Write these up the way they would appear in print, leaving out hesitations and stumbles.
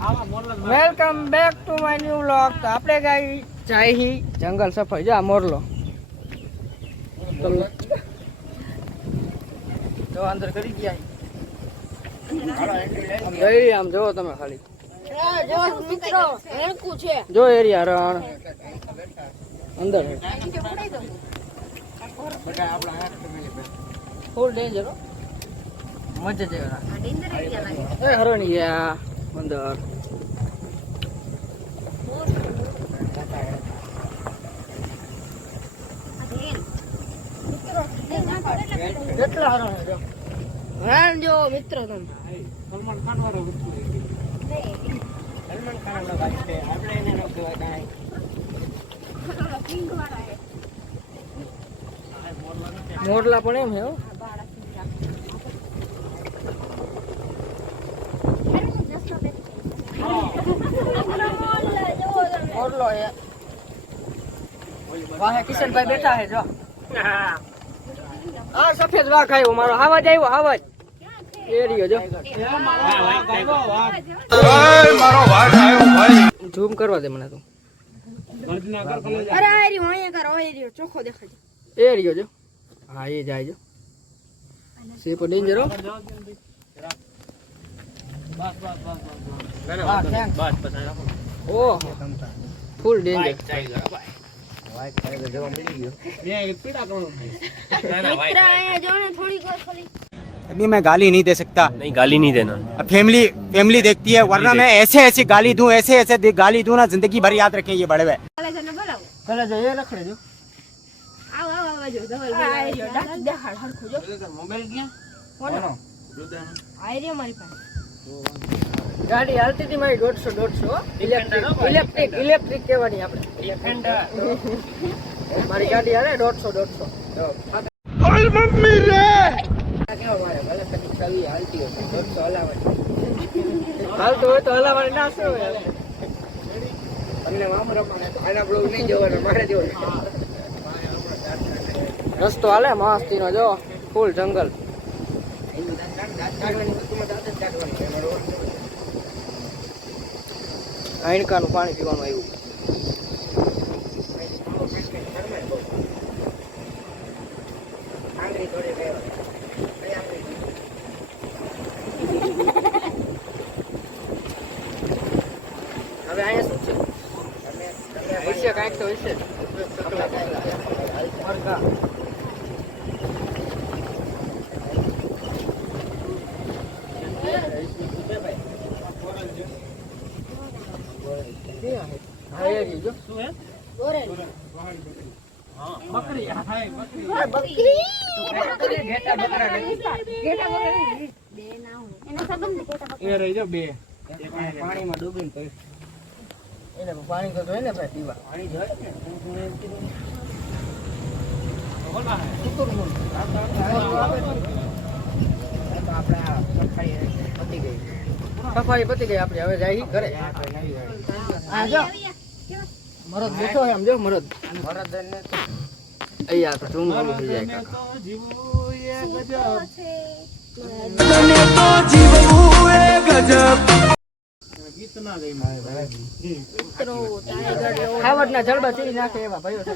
Welcome back to my new vlog. તો આપણે ગઈ જાય હી જંગલ સફારી. જો આ મોરલો તો અંદર કરી ગયા. આમ જઈ આમ જોવો તમે ખાલી જો એરિયા રણ અંદર ફૂલ ડેન્જર મજા છે હરણી ગયા અંદર. કેટલા હરણ જો રણ જો મિત્રો તમે સલમાન ખાન વાળો સલમાન ખાન વાળો ભાઈ છે આપણે એને ન કહેવાય કાંઈ મોરલા પણ એમ હે હો. મોરલો હે વાહે કિશનભાઈ બેઠા હે જો આ સફેદ વાઘ આવ્યો મારો આવાજ આવ્યો આવાજ એરિયો જો મારો વાઘ આવ્યો ભાઈ ઝૂમ કરવા દે મને તું. અરે એરિયો અહીંયા કર એરિયો ચોખ્ખો દેખાય એરિયો જો હા એ જાય જો સે પર ડેન્જર હો. ઓહ ફૂલ ડેન્જર. अभी मैं गाली नहीं दे सकता. नहीं गाली नहीं देना. फैमिली देखती है वरना मैं ऐसे गाली दूं ऐसे गाली दूं ना जिंदगी भर याद रखें ये बड़े हुए. કલે જો એ રખડે જો આવ જો ધવલ ભાઈ દેખાડ હરખું જો મોબાઈલ ક્યાં કોનો આઈ રે મારી પાસે ગાડી હાલતી હતી મારી 150 ઇલેક્ટ્રિક કહેવાની આપણે મારી ગાડી હાલે 150 ઓય મમ્મી રે કેવો મારે ભલે કદી ચાવી હાલતી હોય 150 હલાવવાની હાલતો હોય તો હલાવવાની ના શું હોય તમને મામરા પણ આના બ્લોગ નહીં જોવાનો મારે જોવાનો રસ્તો હાલે મસ્તીનો જો ફૂલ જંગલ. આઈણકાનું પાણી પીવાનું આવ્યું. હવે અહીંયા શું છે હશે કાંઈક તો હશે. પાણીમાં ડૂબીને તો એને પાણી તો જોઈએ ને ભાઈ પીવા પાણી જોઈએ સફારી પતી ગઈ આપણે હવે જાય ઘરે. મરદ બેઠો છે આમ જો મરદ અહીંયા તો ઝૂમ કરવું થઈ જાય. ખાવડના જળબા ચીરી નાખે એવા ભાઈઓ છે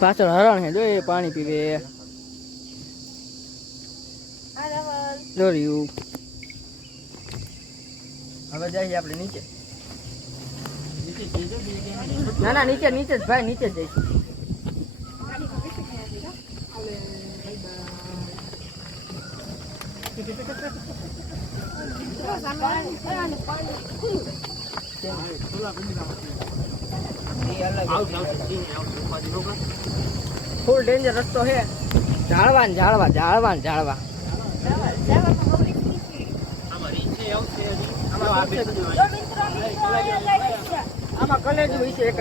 પાછળ હરણ છે જો એ પાણી પીવે દોર્યું. હવે જઈએ આપણે નીચે. ના નીચે જ ભાઈ નીચે જ જઈશું. ફૂલ ડેન્જર રસ્તો છે. ઝાડવા આમાં કલેજ હોય છે એક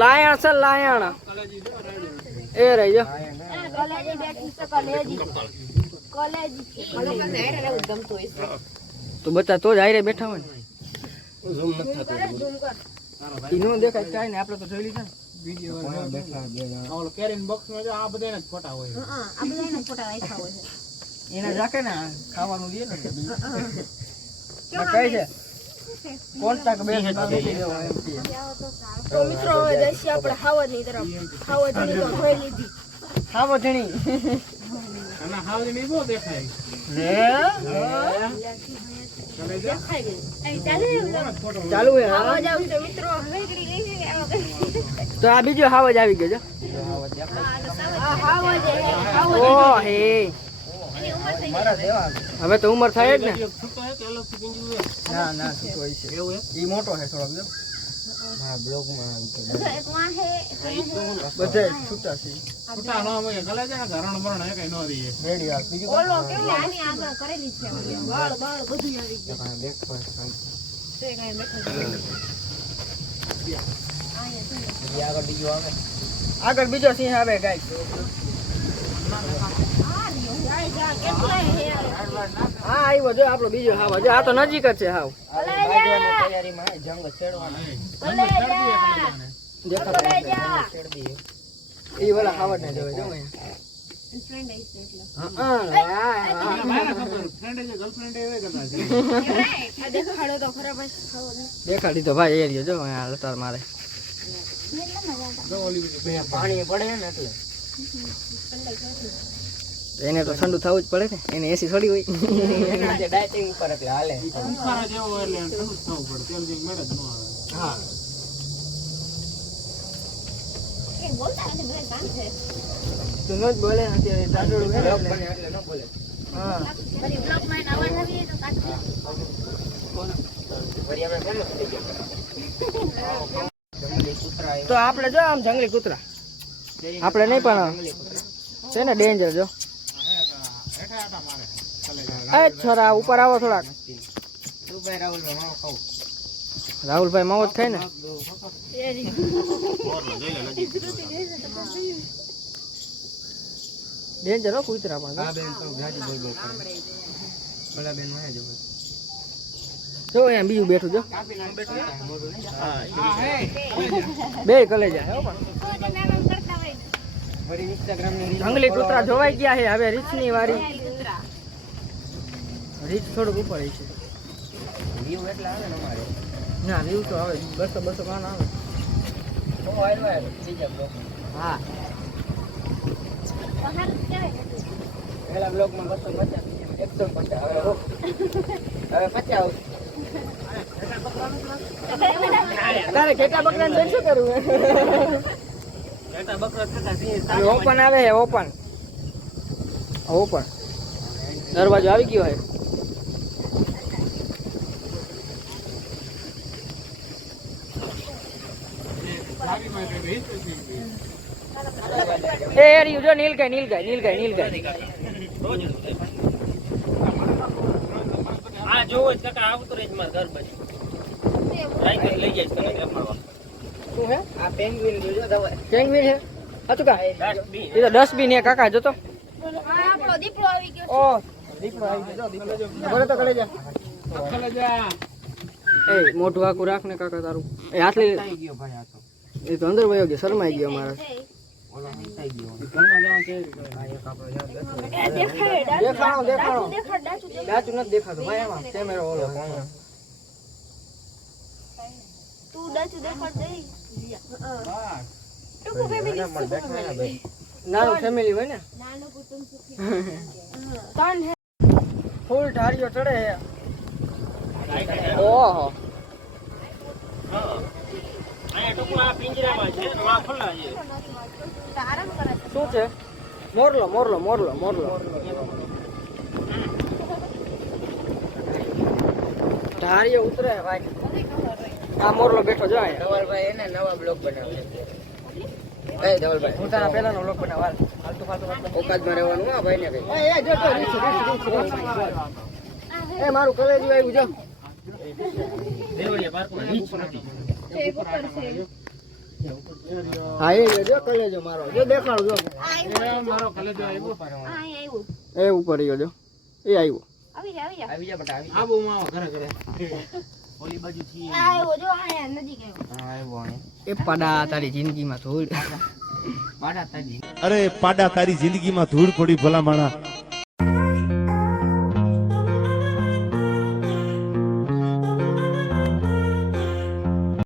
લાયણ એ રહી જો તો બચ્ચા તો જ હારે બેઠા હોય ને ઈ નો દેખાય કાઈ ને આપણે તો જોઈ લીધા ને વિડિયો ઓલો કેરીન બોક્સમાં જો આ બધાના જ ફોટા હોય આ બધાના ફોટા રાખ્યા હોય છે. એને રાખે ને ખાવાનું દે ને કઈ છે કોન્ટેક્ટ બેસ બાકી દેવો એમ છે તો મિત્રો હવે જઈશું આપણે હાવજની તરફ. હાવજની તો જોઈ લીધી. ખાવો જણી અને હાવજી ની બહુ દેખાય દેખાઈ ગઈ. અહીં ચાલે ચાલુ હે હા હાવજ આવશે મિત્રો. હવે કરી ગઈ છે આવો. તો આ બીજો હાવજ આવી ગયો છે આ હાવજ હે. હાવજ ઓ હે એની ઉંમર થઈ મારા દેવા હવે તો ઉંમર થાય જ ને છૂટો હે કે અલગ થી પિંજુ હે ના ના શું હોય છે એવું હે ઈ મોટો છે થોડો જો હા બ્લોગ માં ગઈ. એક વાં હે બધે છૂટા છે છૂટા નો હોય ગલે છે ને ઘરણ બરણ હે કઈ નો રહી રેડી આ બીજું ઓલો કેવું આની આગળ કરેલી છે. વાળ બાળ બધું આવી ગયું. દેખ તે કાંઈ બેઠો આગળ બીજો આવે આગળ બીજો સિંહ આવે ગાય કેટલાય હે. હા આવ્યો જો આપણો બીજો હાવ જો આ તો નજીક જ છે હાવ તૈયારીમાં જંગ છેડવાનો ભલે જા. દેખાતો ભલે જા. ઈ વાલા હાવડ ને જોવે જો ફ્રેન્ડ આઈ છે એટલે. હા મારા ખબર ફ્રેન્ડ છે ગર્લફ્રેન્ડ એ કદાચ આ દેખાડો તો ખરા ભાઈ. દેખાડી તો ભાઈ એરિયો જો આ લતાર મારે જો ઓલી બીજી પાણી પડે ને એટલે એને તો ઠંડુ થવું જ પડે ને એને એસી થોડી હોય એને ડાયટિંગ ઉપર એટલે હાલે ઉખારા જેવો હોય એટલે ઠંડુ જ થવું પડે તેમ જેમ મેળ જ ન આવે હા એ બોલતા નથી મને કામ છે. તું ન જ બોલે ને અત્યારે ટાટડું હે એટલે ન બોલે હા બધી બ્લોક માં અવાજ આવી તો કાઢજો. વળી આપણે ફેમસ થઈ ગયા જંગલી કૂતરા તો આપણે જો આમ જંગલી કૂતરા આપણે નહીં પણ છે ને ડેન્જર જો હેઠા આટા મારે એ છોરા ઉપર આવો થોડાક રાહુલભાઈ માવો જ ખાય ને ડેન્જર હો કૂતરા પણ જો અહીંયા બીજું બેઠું જો બે કલેજા હે હો પણ કરતા હોય જંગલી કૂતરા જોવાઈ ગયા છે હવે રીછ ની વારી કૂતરા. રીચ થોડુંક ઉપર છે ના વ્યૂ તો આવે 200 કાન આવે હા બહાર કેવાય પેલા બ્લોક માં 250 એકદમ 50 હવે 50 તારે ઘેટા બકરાને જોઈ શું કરવું ઓપન આવે હે ઓપન દરવાજો આવી ગયો હે એ એરિયું જો નીલગાય આ જોવો જ કાકા આવતો રહે માર ઘર બાજુ રાઈટ લઈ જાય તને દેખાડવા શું હે આ પેંગ્વિન જોજો દવા પેંગ્વિન હે હાચું કા એ તો ડસ્ટબિન હે કાકા જો તો આપણો દીપડો આવી ગયો. ઓ દીપડો આવી ગયો દીપડો બોલે તો કલે જા એ મોટું આકું રાખ ને કાકા તારું એ હાથ લઈ ગયો ભાઈ આ તો એ તો અંદર વયો ગયો શરમાઈ ગયો મારા ઓલો હંસાઈ ગયો ઘરમાં જવાનું કે આ એક આપણો દેખાડો દાચું નથી દેખાતું ભાઈ આમાં કેમેરો ઓલો તું ડાચું દેખાડ દે. ટુકુ ફેમિલી નાનું ફેમિલી હોય ને નાનો કુટુંબ સુખી. કોણ હે ફૂલ ઢાળીઓ ચડે હે ઓહો આયા ટુકડા પિંજરામાં છે માં ખુલ્લા છે આરામ કરે છે. શું છે મોરલો ઢાળીઓ ઉતરે હે ભાઈ આ મોરલો બેઠો જો અહીંયા ધવલભાઈ એને નવા બ્લોગ બનાવે એ ધવલભાઈ પોતાના પહેલાનો બ્લોગ બનાવવા હાલતો ઓકાદમાં રહેવાનું હા ભાઈ ને કઈ એ જો તો રીચ એ મારું કલેજું આવ્યું જો દેવળિયા પાર્કમાં રીચ નથી તે ઉપર છે. હા એ જો કલેજો મારો જો દેખાડો જો મારો કલેજો આવ્યો આવ્યું. એ ઉપર રહ્યો જો એ આવ્યો આવી જા. આબુ માં ઘરે ઓલી બાજુ થી આ આવ્યો જો આ નજીક આવ્યો. હા આવ્યો એ પાડા તારી જિંદગીમાં ધૂળ પાડા તાજી અરે પાડા તારી જિંદગીમાં ધૂળ પડી ભલા માણા